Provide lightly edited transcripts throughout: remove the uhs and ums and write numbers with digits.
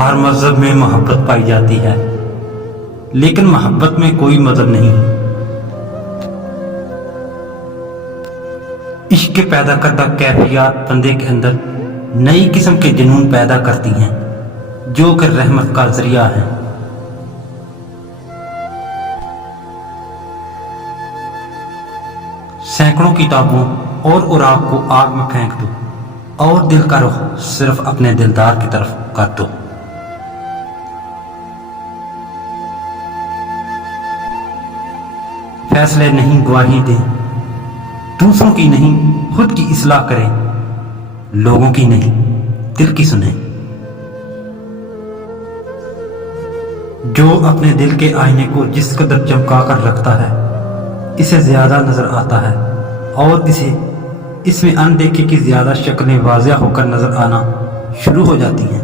ہر مذہب میں محبت پائی جاتی ہے، لیکن محبت میں کوئی مذہب نہیں۔ عشق کے پیدا کردہ کیفیات بندے کے اندر نئی قسم کے جنون پیدا کرتی ہیں جو کہ رحمت کا ذریعہ ہے۔ سینکڑوں کتابوں اور اوراق کو آگ میں پھینک دو اور دل کا رخ صرف اپنے دلدار کی طرف کر دو۔ فیصلے نہیں گواہی دیں، دوسروں کی نہیں خود کی اصلاح کریں، لوگوں کی نہیں دل کی سنیں۔ جو اپنے دل کے آئینے کو جس قدر چمکا کر رکھتا ہے اسے زیادہ نظر آتا ہے، اور اسے اس میں اندیکھے کی زیادہ شکلیں واضح ہو کر نظر آنا شروع ہو جاتی ہیں۔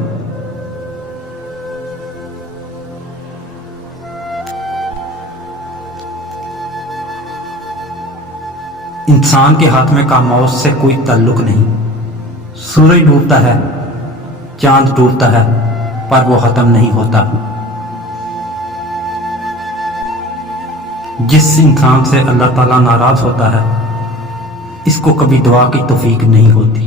انسان کے ہاتھ میں کا موت سے کوئی تعلق نہیں۔ سورج ڈوبتا ہے، چاند ٹوٹتا ہے، پر وہ ختم نہیں ہوتا۔ جس انسان سے اللہ تعالیٰ ناراض ہوتا ہے اس کو کبھی دعا کی توفیق نہیں ہوتی۔